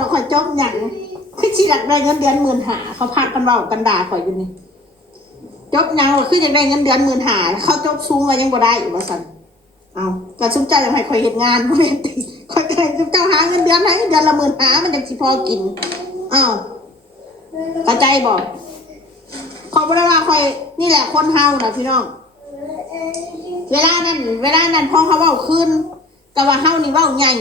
ว่าข่อยจบหยังคือสิอยากได้เงินเดือนหมื่นหาเขาพากันเว้ากันด่าข่อยอยู่นี่จบหยังว่าคืออยากได้เงินเดือนหมื่นหาเขาจบสูงว่ายังบ่ได้อีกว่าซั่นเอาแต่ซุมเจ้ายังให้ข่อยเฮ็ดงานบ่แม่นติข่อยก็ให้ซุมเจ้าหาเงินเดือนให้เดือนละหมื่นหามันจังสิพอกินอ้าวเข้าใจบ่ขอบ่ได้ว่าข่อยนี่แหละคนเฮาน่ะพี่น้องเวลานั้นเวลานั้นพอเขาเว้าขึ้นก็ว่าเฮานี่เว้าใหญ่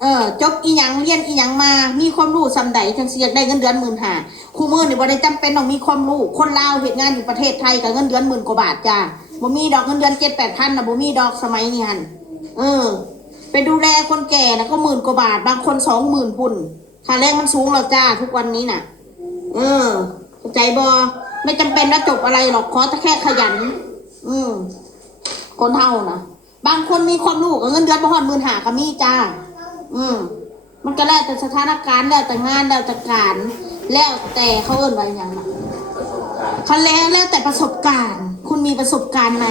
เออจบอีหยังเรียนอีหยังมา มีความรู้ซำใดจังสิอยากได้เงินเดือนหมื่นห้าครูมือนี่บ่ได้จำเป็นต้องมีความรู้คนลาวเฮ็ดงานอยู่ประเทศไทยก็เงินเดือนหมื่นกว่าบาทจ้าบ่มีดอกเงินเดือน7-8,000น่ะบ่มีดอกสมัยนี้หันเออ ไปดูแลคนแก่นะก็หมื่นกว่าบาท บางคน20,000พุ่นค่าแรงมันสูงแล้วจ้า ทุกวันนี้น่ะ เออเข้าใจบ่ไม่จำเป็นว่าจบอะไรหรอกขอแต่แค่ขยัน อืมคนเท่านะบางคนมีความรู้กับเงินเดือนบ่ฮอดหมื่นหาก็มีจ้า อืมมันก็แล้วแต่สถานการณ์แล้วแต่งานแล้วแต่การ แล้วแต่เขาเอิ้นว่าอย่างไรเขาแล้วแล้วแต่ประสบการณ์ คุณมีประสบการณ์ไหม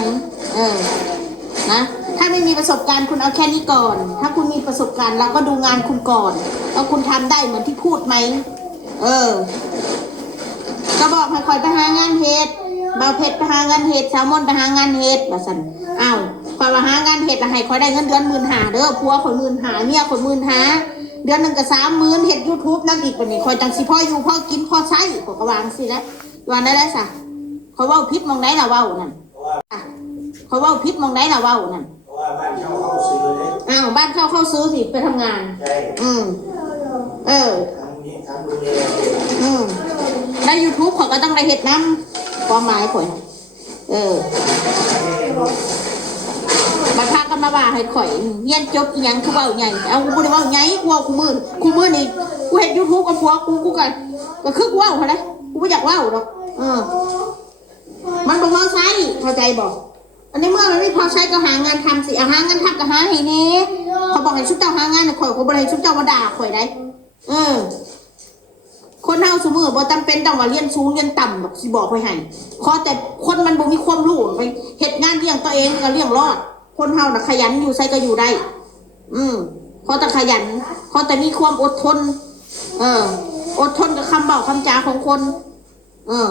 เออนะถ้าไม่มีประสบการณ์คุณเอาแค่นี้ก่อน ถ้าคุณมีประสบการณ์เราก็ดูงานคุณก่อนว่าคุณทำได้เหมือนที่พูดไหมเออ ก็บอกให้คอยไปหางานเฮ็ดเบาเพชรไปหางานเฮ็ดแซลมอนไปหางานเฮ็ดว่าซั่นอ้าว อยว่าหางานเฮ็ดล้วให้คอยได้เงินเดือนหมื่นหาเด้อผัวคอยหมื่นหาเมียคอยหมื่นหาเดือนหนึ่งก็สามหมื่นเฮ็ด YouTube นั่นอีกบัดนี้คอยจังสิพ่ออยู่พ่อกินพ่อใช้ขอยก็วางสิแล้ววันได้แล้วซะเขาว้าผิดหมองไหนน่ะว้านั่นเพราว่าอะเขาเว้าผิดหมองไหนน่ะว้านั่นเพราะว่าบ้านเช่าเข้าซื้อเลยอ้าวบ้านเข้าเข้าซื้อสิไปทำงานใช่อืมเออทำนี้ทำดูแลอืมใน YouTube เขาก็ต้องได้เฮ็ดน้ำความหมายข่อยน่ะเออ มาพาว่าให้ข่อยเรียนจบอีหยังคือเว้าใหญ่เอากูบ่ได้เว้าใหญ่กูเว้ากูมือกูมือนี่กูเฮ็ด YouTube กับผัวกูกูก็ก็คือกูเว้าหั่นแหละกูบ่อยากเว้าดอกเออมันบ่พอใช้เข้าใจบ่อันนี้เมื่อมันไม่พอใช้ก็หางานทำสิเอาหางานทำก็หาให้แหน่เขาบอกให้ชุบเจ้าหางานน่ะข่อยก็บ่ได้ให้ชุบเจ้ามาด่าข่อยได้เออ คนเฮาสมือบ่จำเป็นต้องว่าเรียนสูงเรียนต่ำดอกสิบอกไว้ให้ขอแต่คนมันบ่มีความรู้ไปเฮ็ดงานเลี้ยงตัวเองก็เลี้ยงรอด คนเฮาน่ะขยันอยู่ไสก็อยู่ได้ อืมขอแต่ขยันเขอแต่มีความอดทน เออ อดทนกับคำบอกคำจาของคน เออ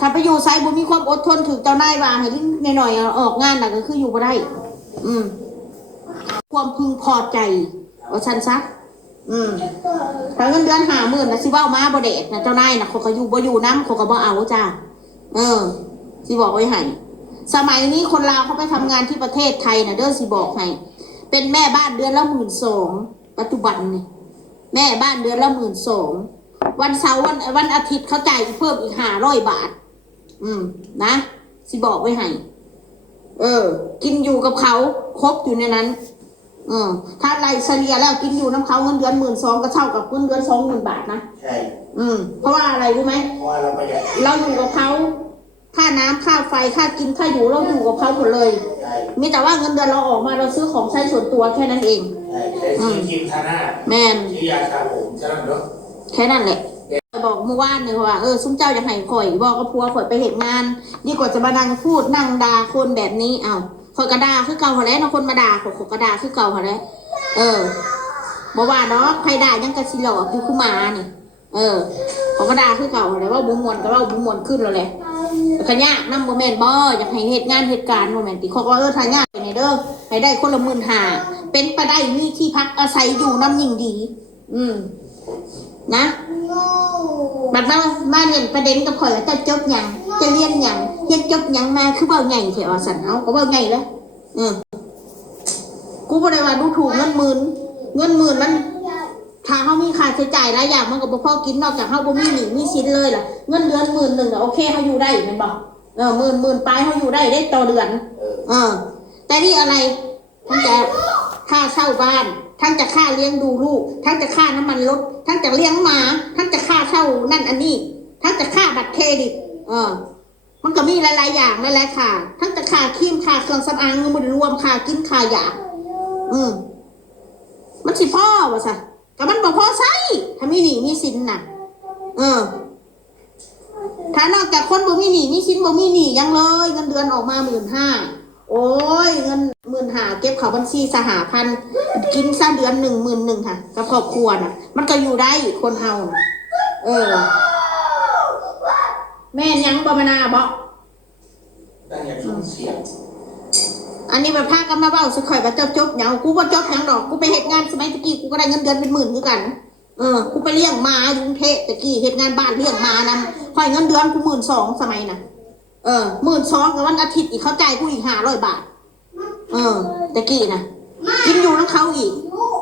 ถ้าไปอยู่ไซบ่มีความอดทนถึงเจ้านายว่าให้ลิ้นหน่อยๆออกงานน่ะก็คืออยู่บ่ได้ อืม ความพึงพอใจว่าฉันซะอืมถ้าเงินเดือนหาหมื่นนะสิเว้ามาบ่เด็ดนะเจ้านายนะเขาก็อยู่บ่อยู่น้ำเขาก็บ่เอาจ้าเออสิบอกไว้ให้ สมัยนี้คนลาวเขาไปทำงานที่ประเทศไทยนะเด้อสิบอกให้เป็นแม่บ้านเดือนละหมื่นสองปัจจุบันนี่แม่บ้านเดือนละหมื่นสองวันเสาร์วันวันอาทิตย์เขาจ่ายอีกเพิ่มอีกห้าร้อยบาท อืม นะสิบอกไว้ให้เออ กินอยู่กับเขาครบอยู่ในนั้นอืมถ้าไล่เฉลี่ยแล้วกินอยู่น้ำเขาเงินเดือนหมื่นสองก็เท่ากับเงินเดือนสองหมื่นบาทนะใช่อืมเพราะว่าอะไรรู้ไหมเพราะว่าเราประหยัดเราอยู่กับเขา ค่าน้ำค่าไฟค่ากินค่าอยู่เราอยู่กับเขาหมดเลยใช่มีแต่ว่าเงินเดือนเราออกมาเราซื้อของใช้ส่วนตัวแค่นั้นเองใช่ใช่ซื้อครีมทาหน้าแมนซื้อยาทาผมใช่ไหมเนาะแค่นั้นแหละบอกเมื่อวานเนี่ยว่าเออซุ้มเจ้าจะให้ข่อยบอกกับพัวข่อยไปเห็นงานดีกว่าจะมานั่งพูดนั่งด่าคนแบบนี้เอาข่อยกระดาคือเก่าหัวแล้วนะคนมาด่าข่อยข่อยกระดาคือเก่าหัวแล้วเออบอกว่าเนาะใครด่ายังกระสิหลอกอยู่คู่หมานี่เออข่อยกระดาคือเก่าหัวแล้วว่าบุมมวนก็ว่าบุมมวนขึ้นแล้วแหละ ขยะนำโมเมนบ่อยากให้เหตุงานเหตุการณ์โมเมนติขอก็เออทายากไปในเด้อให้ได้คนละหมื่นห้าเป็นไปได้มีที่พักอาศัยอยู่น้ำยิ่งดี อืมนะบัดมามาเรียนประเด็นกับข่อยว่าจะจบหยังจะเรียนหยังเรียนจบหยังมาคือเบาใหญ่เถอะสันเอาก็เบาใหญ่แล้วอืมกูบ่ได้ว่าดูถูกเงินหมื่นเงินหมื่นมัน ถ้าเขามีค่าใช้จ่ายหลายอย่างมันก็บ่พอกินนอกจากเขาบ่มีหนี้มีสินเลยล่ะเงินเดือนหมื่นหนึ่งอะโอเคเขาอยู่ได้แม่นบ่เออหมื่นหมื่นปลายเขาอยู่ได้ได้ต่อเดือนเออเออ แต่นี่อะไรทั้งจะค่าเช่าบ้าน ทั้งจะค่าเลี้ยงดูลูก ทั้งจะค่าน้ำมันรถ ทั้งจะเลี้ยงหมา ทั้งจะค่าเช่านั่นอันนี้ ทั้งจะค่าบัตรเครดิต เออ มันก็มีหลายๆอย่างหลายๆค่าทั้งจะค่าครีมค่าเครื่องสำอางมันรวมค่ากินค่ายาอืมมันสิพ่อวะซะ แต่มันบอกพ่อใช้ถ้ามีหนี้มีสินน่ะ เออ ถ้านอกจากคนบ่มีหนี้มีสินบ่มีหนี้ยังเลย เงินเดือนออกมาหมื่นห้าโอ้ยเงินหมื่นหาเก็บเขาบัญชีสหพันธ์กินซะเดือนหนึ่งหมื่นหนึ่งค่ะกับครอบครัวน่ะ มันก็อยู่ได้คนเฮาน่ะเออ แม่ยังบ่มานาบ่ตั้งอย่างเสียง อันนี้แบบพากันมาเบ้าสุข่อยว่าจบจบหยังกูบ่จบยังดอกกูไปเฮ็ดงานสมัยตะกี้กูก็ได้เงินเดือนเป็นหมื่นคือกันเออกูไปเลี้ยงมาอยู่กรุงเทพตะกี้เฮ็ดงานบ้านเลี้ยงมานำข่อยเงินเดือนกูหมื่นสองสมัยน่ะเออหมื่นสองกับวันอาทิตย์อีกเขาจ่ายกูอีกห้าร้อยบาท เออตะกี้นะกินอยู่น้ำเขาอีก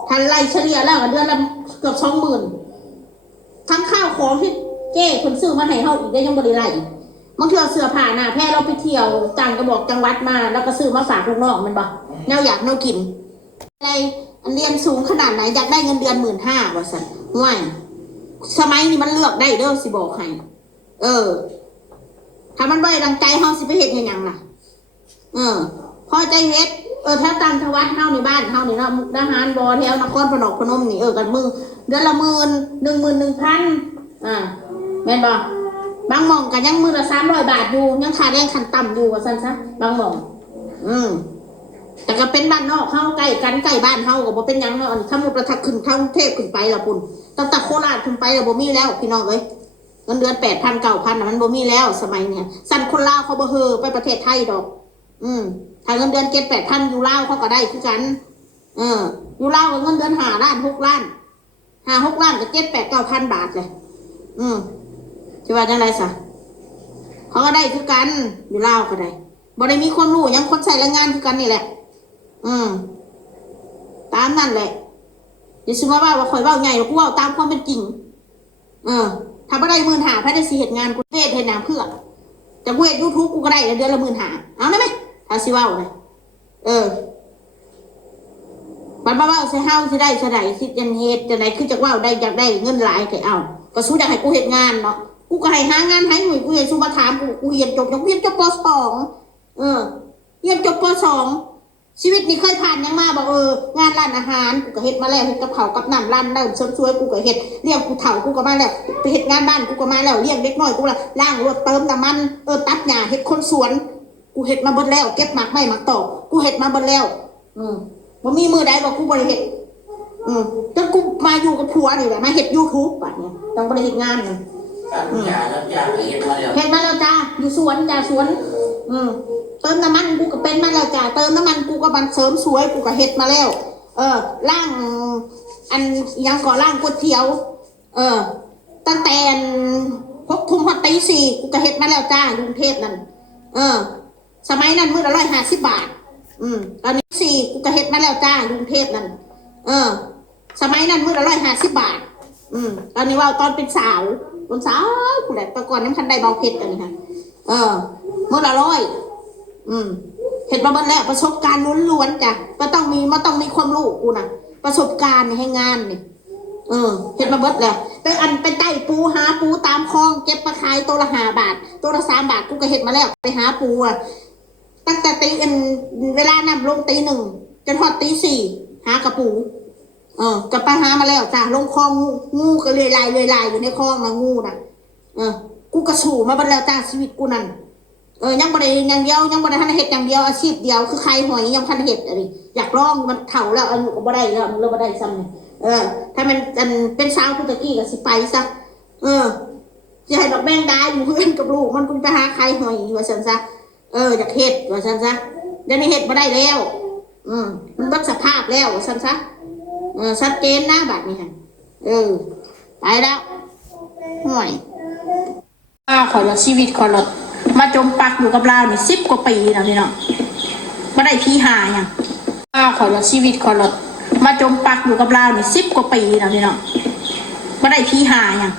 ทันไล่เฉลี่ยแล้วก็เดือนละเกือบสองหมื่นทั้งข้าวของที่เจ้คนซื้อมาให้เฮาอีกได้ยังบริไล บางเทื่อเสื้อผ้าหน้าแพร่เราไปเที่ยวต่างกระบอกจังหวัดมา แล้วก็ซื้อมาฝากลูกน้องมันบ่แนวอยากแนวกินอะไรอันเรียนสูงขนาดไหนอยากได้เงินเดือนหมื่นห้าว่สันห่วยสมัยนี้มันเลือกได้เด้อสิบอกให้เออ ถ้ามันบ่ได้ดังใจเฮาสิไปเฮ็ดให้หยังล่ะ เออ พอใจเฮ็ดเออถ้าต่างจังหวัดเฮาในบ้านเฮานี่เนาะมุกดาหารบ่แถวนครพนมพนมนี่เออกันมือเดือนละหมื่นหนึ่งหมื่นหนึ่งพันอ่าแม่นบ่ บางหมองก็ยังมือละสามร้อยบาทอยู่ยังค่าแรงขั้นต่ำอยู่ว่าซั่นซะบางหมอง อืมแต่ก็เป็นบ้านนอกเฮาใกล้กันใกล้บ้านเฮาก็บ่เป็นหยังเนาะถ้ามุประทักขึ้นเข้ากรุงเทพขึ้นไปละปุ่นตั้งแต่โคราชขึ้นไปล้วบ่มีแล้วพี่น้องเอ้ยเงินเดือน8,000 9,000น่ะมันบ่มีแล้วสมัยเนี่ยสั่นคนลาวเขาบ่เฮอไปประเทศไทยดอก อืมถ้าเงินเดือนเจ็ดแปดพันอยู่ลาวเขาก็ได้คือกัน เออ อยู่ลาวก็เงินเดือนหาล้านหกล้านหาหกล้านก็เจ็ดแปดเก้าพันบาทเลยอืม จะว่าจังไรสะเขาก็ได้คือกันอยู่ลาวก็ได้บ่ได้มีคนรู้ยังคนใส่แรงงานคือกันนี่แหละ อืมตามนั่นแหละอย่าซื้อมาว่าว่าคอยว่าไงกูเว่าตามความเป็นจริง เออถ้าบ่ได้หมื่นหาพระได้สิเหตุงานกูเทศให้นางเพื่อจะกูเห็นยูทูบกูก็ได้เดือนละหมื่นหาเอาได้ไหมเอาสิว่าเลยเออบัดมาว่าสิเฮาสิได้สิได้สิจันเฮ็ดจังไดคือจะเว่าได้อยากได้เงินหลายแก็เอา ก็สู้อยากให้กูเฮ็ดงานเนาะ กูก็ให้หางานให้หน่วยกูเห็นสุมาถามกูกูเรียนจบกูเรียนจบปสองเออเรียนจบปสองชีวิตนี่เคยผ่านยังมาบอกเอองานร้านอาหารกูก็เฮ็ดมาแล้วเฮ็ดกับเขากับน้ำร้านเดิมเสริมสวยกูก็เฮ็ดเลี้ยงกูเฒ่ากูก็มาแล้วไปเฮ็ดงานบ้านกูก็มาแล้วเลี้ยงเด็กน้อยกูละล้างรถเติมน้ำมันเออตัดหญ้าเฮ็ดคนสวน กูเฮ็ดมาเบิดแล้ว เก็บหมากไม้หมากตอกกูเฮ็ดมาเบิดแล้ว อืมบ่มีมือใดบอกกูบ่ได้เฮ็ดอืมจนกูมาอยู่กับผัวนี่แหละมาเฮ็ด YouTube บัดเนี้ยต้องบ่ได้เฮ็ดงานเลย ตั้งยาแล้วยาละเอียดมาแล้วเฮ็ดมาแล้วจ้าอยู่สวนจ้าสวน อืมเติมน้ำมันกูก็เป็นมาแล้วจ้าเติมน้ำมันกูก็บันเสริมสวยกูก็เฮ็ดมาแล้ว เออล่างอันยังก่อล่างก๋วยเตี๋ยว เออตั้งแต่พกทุ่มฮอตีสี่กูก็เฮ็ดมาแล้วจ้ากรุงเทพนั่นเออ สมัยนั้นมือละร้อยห้าสิบบาท อืมตอนนี้สี่กูก็เฮ็ดมาแล้วจ้ากรุงเทพนั่นเออ สมัยนั้นมือละร้อยห้าสิบบาท อืมตอนนี้ว่าตอนเป็นสาว เป็นสาวกูแหละแต่ก่อนน้ำคันได้เบาเพชรกันนี่ค่ะเออมื้อละร้อย อืมเห็นมาเบิดแล้วประสบการณ์ล้วนๆจ้ะก็ต้องมีมันต้องมีความรู้กูนะประสบการณ์ให้งานนี่เออเห็นมาเบิดแล้วแต่อันไปใต้ปูหาปูตามคลองเก็บมาขายตัวละห้าบาท ตัวละสามบาทกูก็เห็นมาแล้วไปหาปูอะตั้งแต่ตีอันเวลานำลงตีหนึ่งจนทอดตีสี่หากระปู เออจะไปหามาแล้วจ้ะลงคลองงูงูก็เลยลายเลยลายอยู่ในคลองนะงูนะเออ กูกระสู่มาบิดแล้วจ้าชีวิตกูนั่นเออยังบ่ไดอย่างเดียวยังบ่ได้ทันเฮ็ดอย่างเดียวอาชีพเดียวคือใครหอยยังทันเฮ็ดอะไรอยากลองมันเฒ่าแล้วอายุก็บ่ได้แล้วมันเลยบ่ได้ซ้ำนี่เออ ถ้ามันเป็นสาวคือตะกี้ก็สิไปซะเออจะให้ดอกแบงดาอยู่เพื่อนกับลูกมันคงไปหาใครหอยว่าซั่นซะเอออยากเฮ็ดว่าซั่นซะเดี๋ยวนี้เฮ็ดบ่ได้แล้ว อืมมันเบัดสภาพแล้วว่าฉันซะ เออชัดเจนนะบัดนี้ฮะเออไปแล้วห่วยอ้าวขอรถชีวิตขอรถมาจมปักอยู่กับเรานี่สิบกว่าปีแล้วพี่น้องไม่ได้พี่หาอย่างอ้าวขอรถชีวิตขอรถมาจมปักอยู่กับเรานี่สิบกว่าปีแล้วพี่น้องไม่ได้พี่หาอย่าง